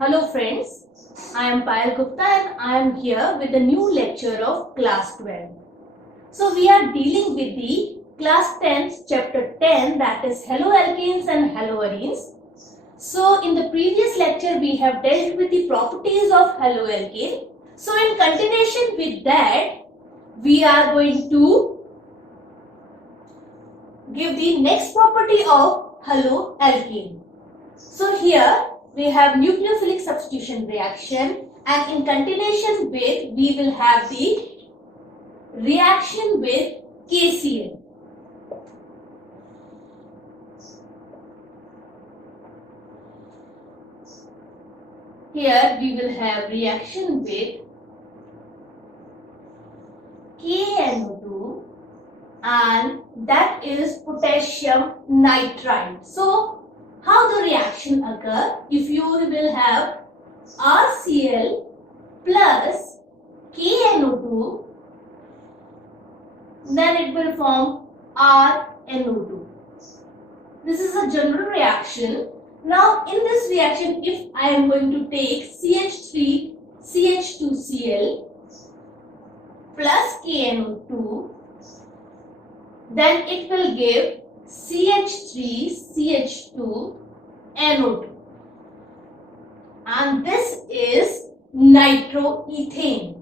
Hello friends, I am Payal Gupta and I am here with a new lecture of class 12. So we are dealing with the class 10 chapter 10, that is haloalkanes and haloarenes. So in the previous lecture we have dealt with the properties of haloalkane. So in continuation with that we are going to give the next property of haloalkane. So here we have nucleophilic substitution reaction, and in continuation with we will have the reaction with KCl. Here we will have reaction with KNO2 and that is potassium nitride. So how the reaction occur? If you will have RCl plus KNO2, then it will form RNO2. This is a general reaction. Now in this reaction, if I am going to take CH3 CH2Cl plus KNO2, then it will give CH3 CH2 NO2, and this is nitroethane.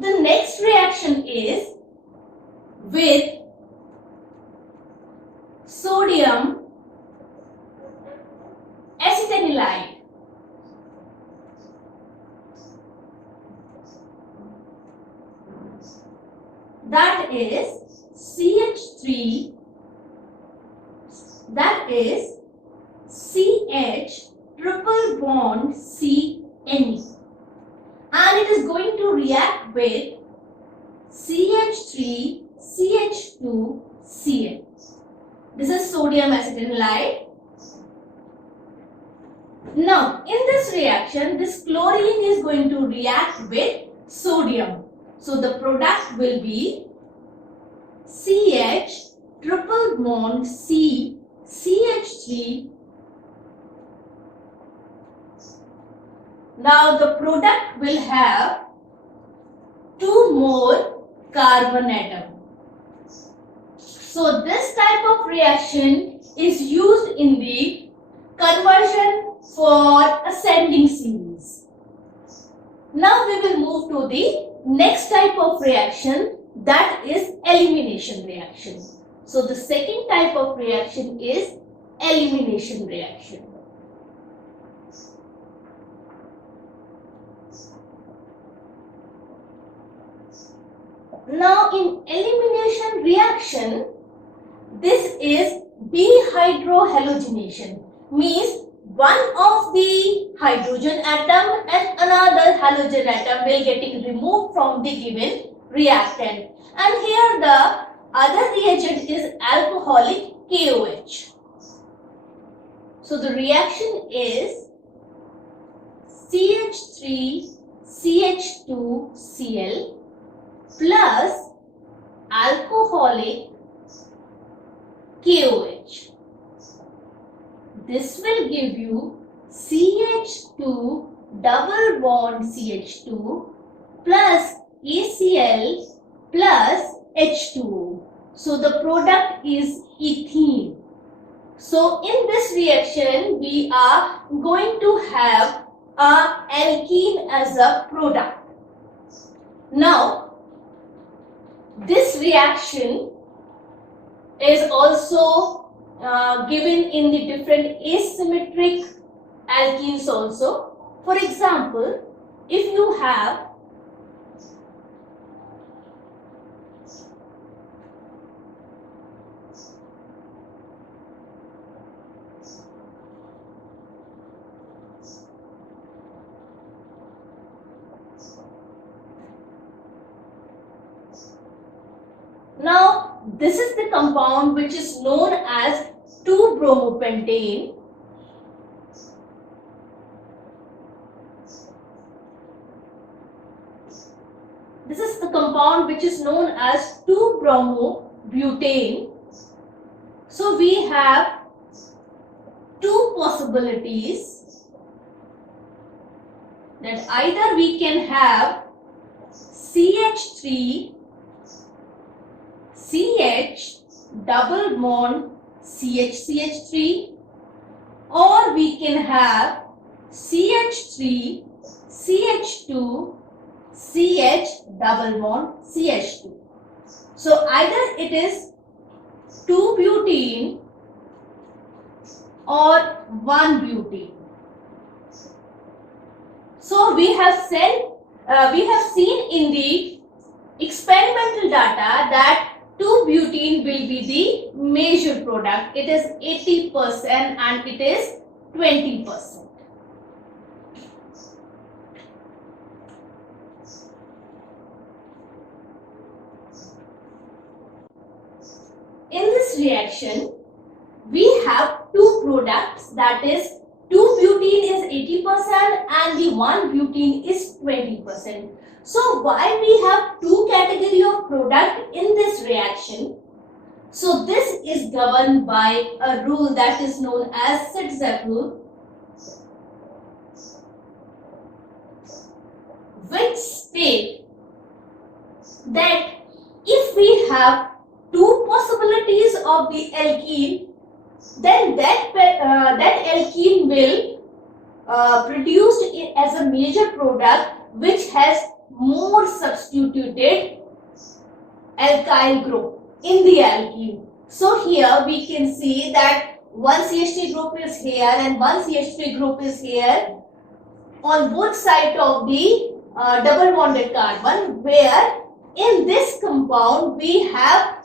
The next reaction is with sodium acetanilide. That is CH3, that is CH triple bond CNe, and it is going to react with CH3 CH2Cl. This is sodium acetanilide. Now in this reaction, this chlorine is going to react with sodium. So the product will be CH triple bond C CH3. Now the product will have 2 more carbon atom. So this type of reaction is used in the conversion for ascending series. Now we will move to the next type of reaction, that is elimination reaction. So the second type of reaction is elimination reaction. Now in elimination reaction, this is dehydrohalogenation, means one of the hydrogen atom and another halogen atom will getting removed from the given reactant, and here the other reagent is alcoholic KOH. So the reaction is CH3 CH2Cl plus alcoholic KOH. This will give you CH2 double bond CH2 plus ACl plus H2O. So the product is ethene. So in this reaction, we are going to have a alkene as a product. Now, this reaction is also given in the different asymmetric alkenes also. For example, if you have now this is the compound which is known as 2-bromopentane. This is the compound which is known as 2-bromobutane. So we have two possibilities, that either we can have CH3 CH double bond CH3, or we can have CH3 CH2 CH double bond CH2. So either it is 2 butene or 1 butene. So we have seen in the experimental data that 2 butene will be the major product. It is 80% and it is 20%. In this reaction, we have two products, that is 2 butene is 80% and the 1 butene is 20%. So why we have two category of product in this reaction? So this is governed by a rule that is known as Sitzek rule, which states that if we have two possibilities of the alkene, then that alkene will produced as a major product which has more substituted alkyl group in the alkene. So here we can see that one CH3 group is here and one CH3 group is here on both sides of the double bonded carbon, where in this compound we have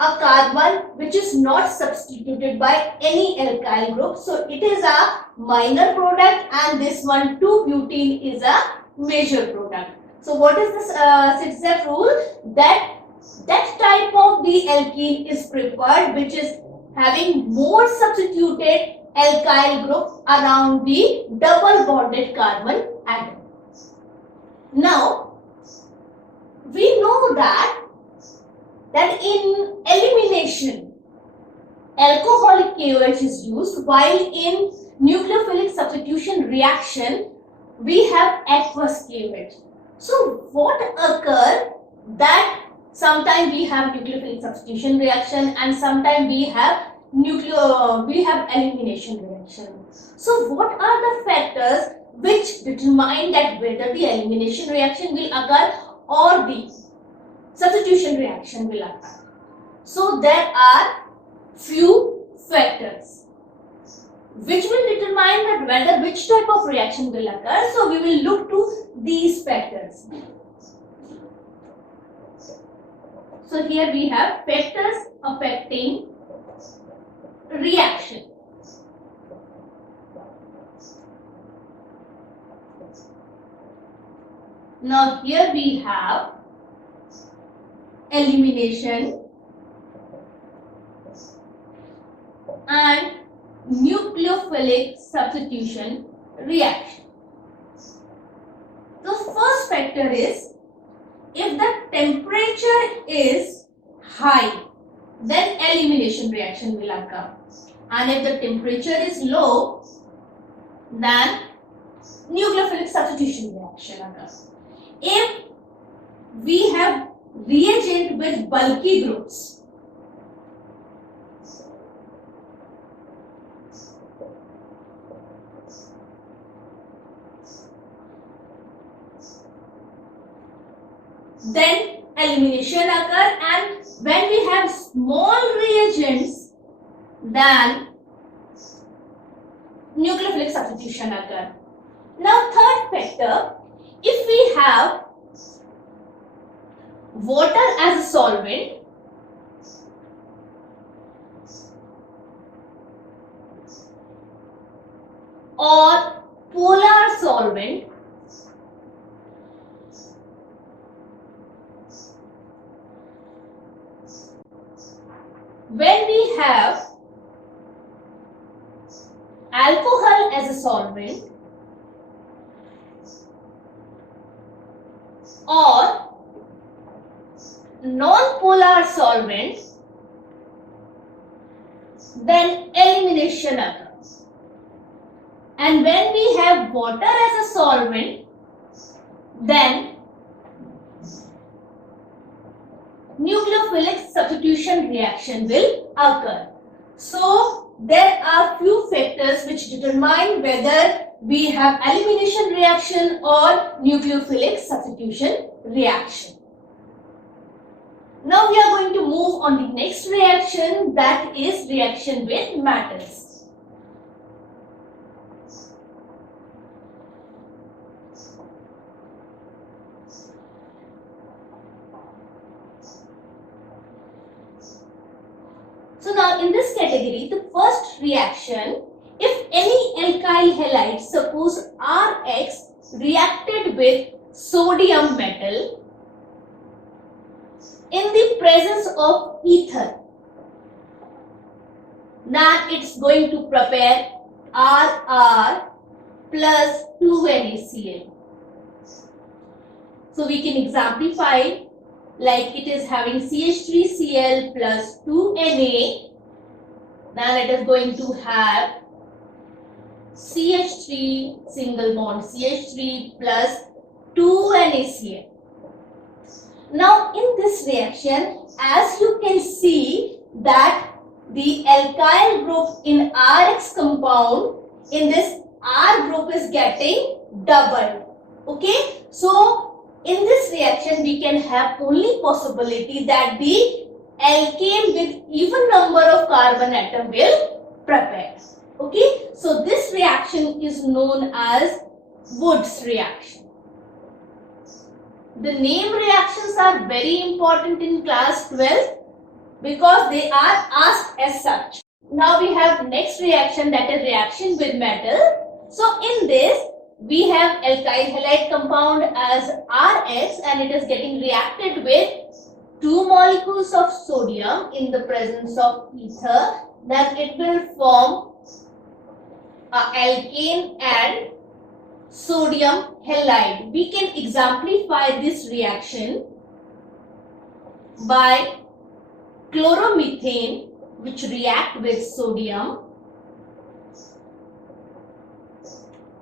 a carbon which is not substituted by any alkyl group. So it is a minor product and this one 2-butene is a major product. So what is this Sitzek rule? That type of the alkene is preferred which is having more substituted alkyl group around the double bonded carbon atom. Now we know that in elimination alcoholic KOH is used, while in nucleophilic substitution reaction we have aqueous KOH. So what occur that sometimes we have nucleophilic substitution reaction and sometimes we have elimination reaction. So what are the factors which determine that whether the elimination reaction will occur or the substitution reaction will occur? So there are few factors which will determine that whether which type of reaction will occur. So we will look to these factors. So here we have factors affecting reaction. Now here we have elimination and nucleophilic substitution reaction. The first factor is, if the temperature is high, then elimination reaction will occur, and if the temperature is low, then nucleophilic substitution reaction occurs. If we have reagent with bulky groups, then elimination occur, and when we have small reagents, then nucleophilic substitution occur. Now third factor, if we have water as a solvent or polar solvent, when we have alcohol as a solvent or non-polar solvent, then elimination occurs. And when we have water as a solvent, then nucleophilic substitution reaction will occur. So there are few factors which determine whether we have elimination reaction or nucleophilic substitution reaction. Now we are going to move on the next reaction, that is reaction with metals. So now in this category, the first reaction, if any alkyl halide, suppose Rx, reacted with sodium metal in the presence of ether, then it's going to prepare RR plus 2NaCl. So we can exemplify like it is having CH3Cl plus 2Na, then it is going to have CH3 single bond CH3 plus 2NaCl. Now in this reaction, as you can see that the alkyl group in Rx compound in this R group is getting doubled. Okay, so in this reaction we can have only possibility that the alkane with even number of carbon atom will prepare. Okay, so this reaction is known as Wood's reaction. The name reactions are very important in class 12 because they are asked as such. Now we have next reaction, that is reaction with metal. So in this we have alkyl halide compound as Rx and it is getting reacted with 2 molecules of sodium in the presence of ether. Then it will form alkane and sodium halide. We can exemplify this reaction by chloromethane, which react with sodium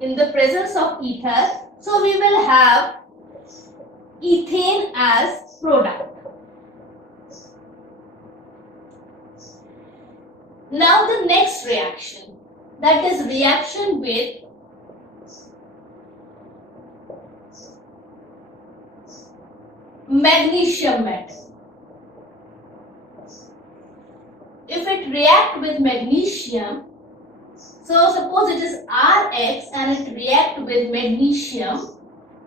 in the presence of ether. So we will have ethane as product. Now the next reaction, that is reaction with magnesium metal. If it react with magnesium, so suppose it is Rx and it react with magnesium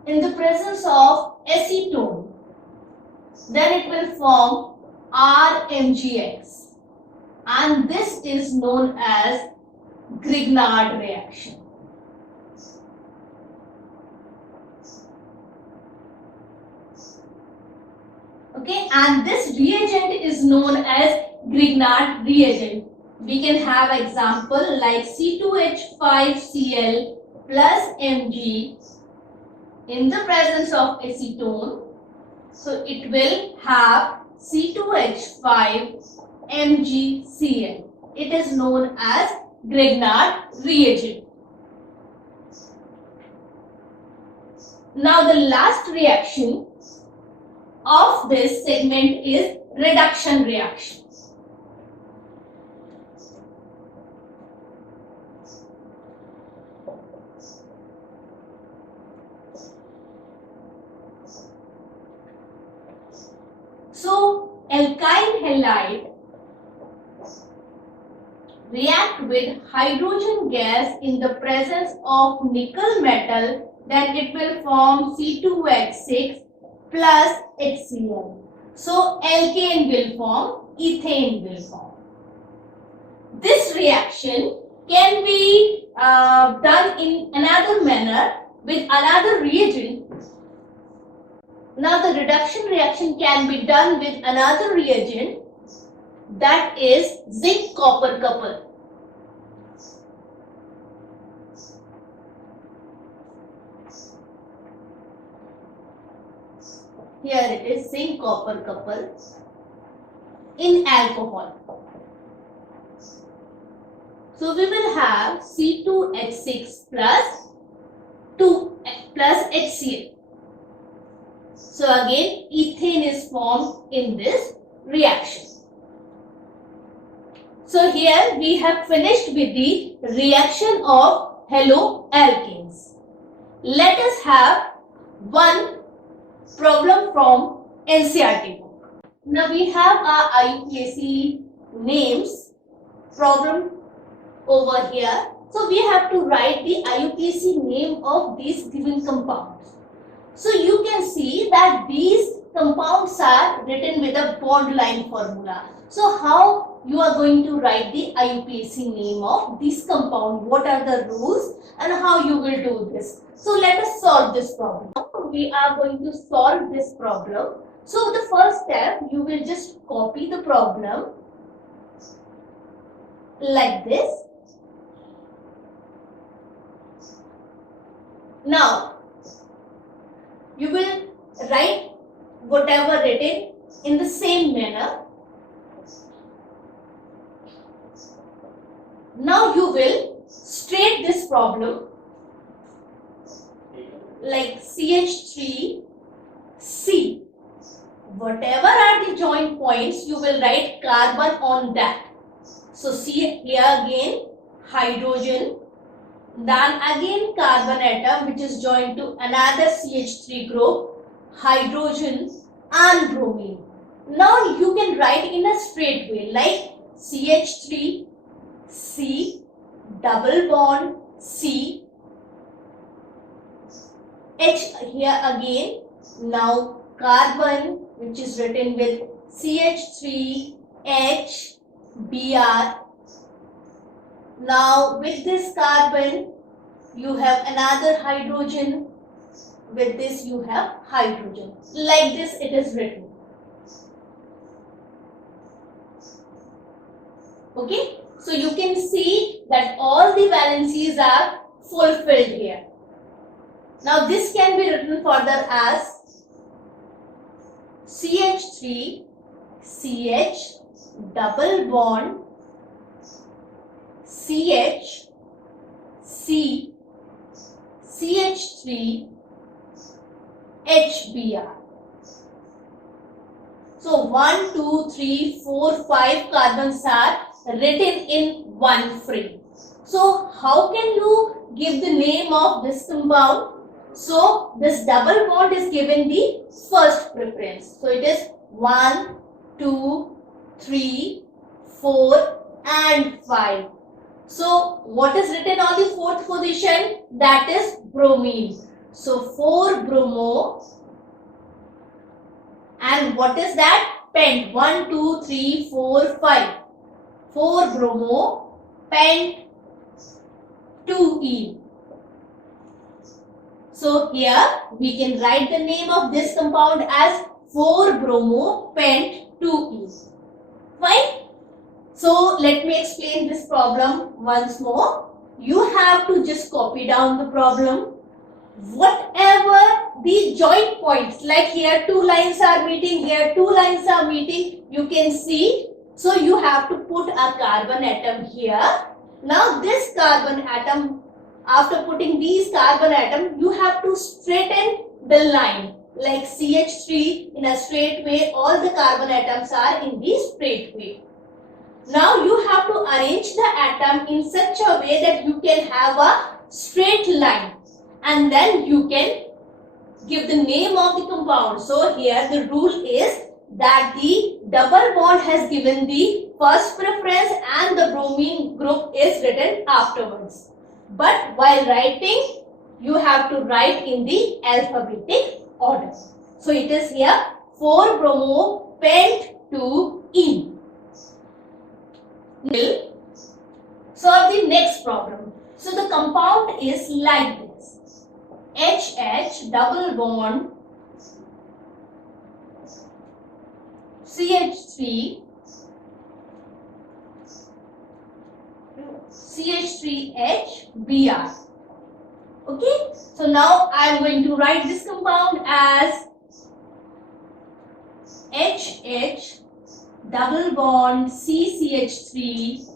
in the presence of acetone, then it will form RMgX, and this is known as Grignard reaction. Okay, and this reagent is known as Grignard reagent. We can have example like C2H5Cl plus Mg in the presence of acetone. So it will have C2H5MgCl. It is known as Grignard reagent. Now the last reaction of this segment is reduction reaction. So alkyl halide react with hydrogen gas in the presence of nickel metal, then it will form C2H6 plus HCl. So alkane will form, ethane will form. This reaction can be done in another manner with another reagent. Now the reduction reaction can be done with another reagent, that is zinc copper couple. Here it is zinc copper couple in alcohol. So we will have C2H6 plus 2 plus HCl. So again ethane is formed in this reaction. So here we have finished with the reaction of haloalkanes. Let us have one problem from NCERT book. Now we have our IUPAC names problem over here. So we have to write the IUPAC name of these given compounds. So you can see that these compounds are written with a bond line formula. So how you are going to write the IUPAC name of this compound? What are the rules and how you will do this? So let us solve this problem. We are going to solve this problem. So the first step, you will just copy the problem like this. Now you will write whatever written in the same manner. Now you will straight this problem like CH3C. Whatever are the joint points, you will write carbon on that. So see here again hydrogen, then again carbon atom which is joined to another CH3 group, hydrogen and bromine. Now you can write in a straight way like CH3, C, double bond, C, H here again. Now carbon which is written with CH3, H, Br. Now with this carbon you have another hydrogen, with this you have hydrogen. Like this it is written. Okay, so you can see that all the valencies are fulfilled here. Now this can be written further as CH3, CH, double bond, CH, C, CH3, HBr. So 1, 2, 3, 4, 5 carbons are written in one frame. So how can you give the name of this compound? So this double bond is given the first preference. So it is 1, 2, 3, 4 and 5. So what is written on the fourth position? That is bromine. So 4 bromo. And what is that? Pent. 1, 2, 3, 4, 5. 4 bromo, pent, 2E. So here we can write the name of this compound as 4 bromo, pent, 2E. Fine. So let me explain this problem once more. You have to just copy down the problem. Whatever the joint points, like here 2 lines are meeting, here 2 lines are meeting, you can see. So you have to put a carbon atom here. Now this carbon atom, after putting these carbon atom, you have to straighten the line like CH3 in a straight way. All the carbon atoms are in the straight way. Now you have to arrange the atom in such a way that you can have a straight line, and then you can give the name of the compound. So here the rule is that the double bond has given the first preference and the bromine group is written afterwards. But while writing, you have to write in the alphabetic order. So it is here 4 bromo, pent, 2E. We'll solve the next problem. So the compound is like this. HH double bond CH3 CH3H Br. Okay, so now I am going to write this compound as HH double bond CCH3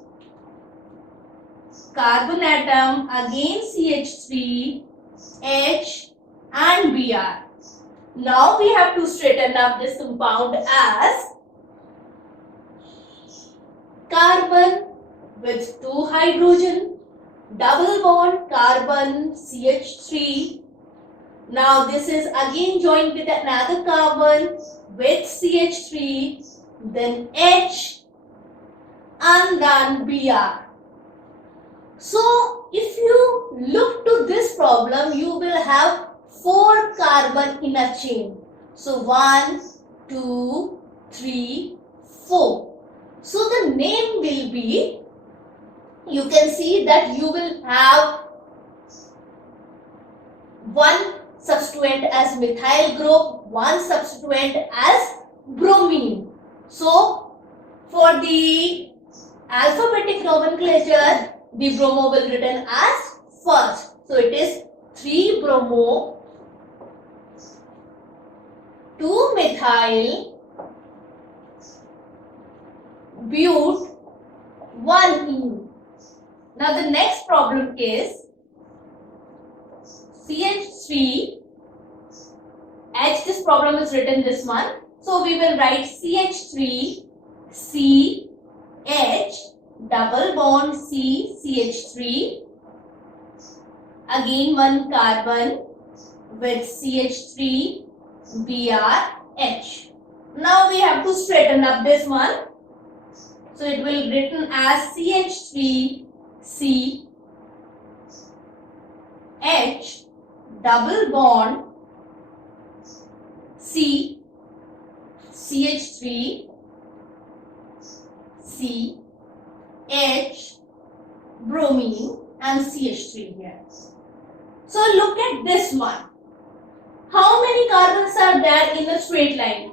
carbon atom, again CH3, H and Br. Now we have to straighten up this compound as carbon with 2 hydrogen, double bond carbon CH3. Now this is again joined with another carbon with CH3, then H and then Br. So if you look to this problem, you will have 4 carbon in a chain. So 1, 2, 3, 4. So the name will be, you can see that you will have one substituent as methyl group, one substituent as bromine. So for the alphabetic nomenclature, the bromo will be written as first. So it is 3 bromo, 2 methyl, but, 1 ene. Now the next problem is CH3, H, this problem is written this one. So we will write CH3, C, H, double bond C, CH3. Again 1 carbon with CH3, Br, H. Now we have to straighten up this one. So it will be written as CH3, C, H, double bond C, CH3, C, H, bromine and CH3 here. So look at this one. How many carbons are there in a straight line?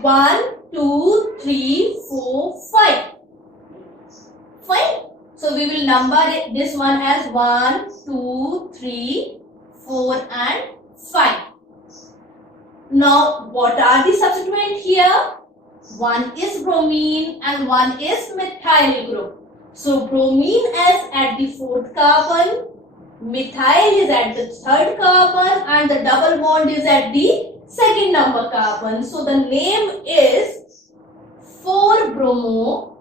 1, 2, 3, 4, 5. 5. So we will number this one as 1, 2, 3, 4 and 5. Now what are the substituent here? One is bromine and one is methyl group. So bromine is at the 4th carbon, methyl is at the 3rd carbon and the double bond is at the 2nd number carbon. So the name is 4 bromo,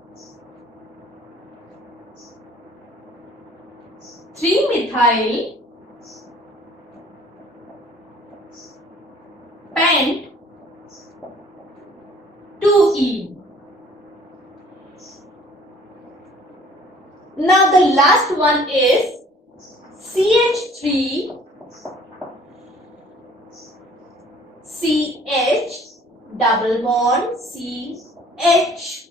3 methyl, pent, 2 ene. Now the last one is CH3, CH, double bond CH,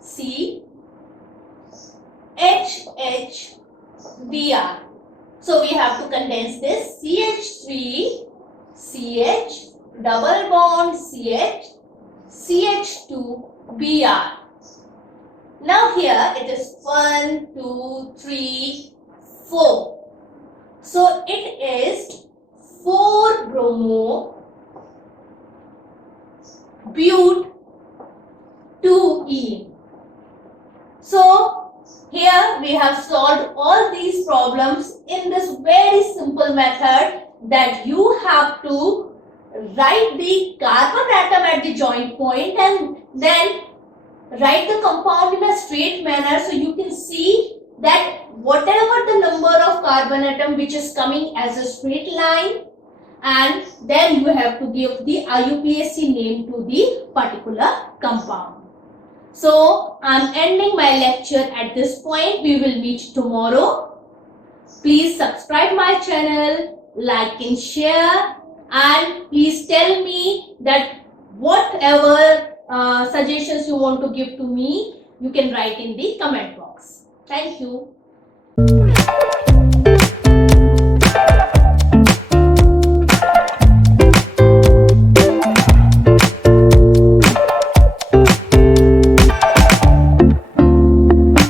C, HH, Br. So we have to condense this CH3, CH, double bond CH, CH2, Br. Now here it is 1, 2, 3, 4. So it is 4 bromo, but, 2 ene. So here we have solved all these problems in this very simple method that you have to write the carbon atom at the joint point and then write the compound in a straight manner, so you can see that whatever the number of carbon atom which is coming as a straight line, and then you have to give the IUPAC name to the particular compound. So I am ending my lecture at this point. We will meet tomorrow. Please subscribe my channel, like and share, and please tell me that whatever suggestions you want to give to me, you can write in the comment box. Thank you.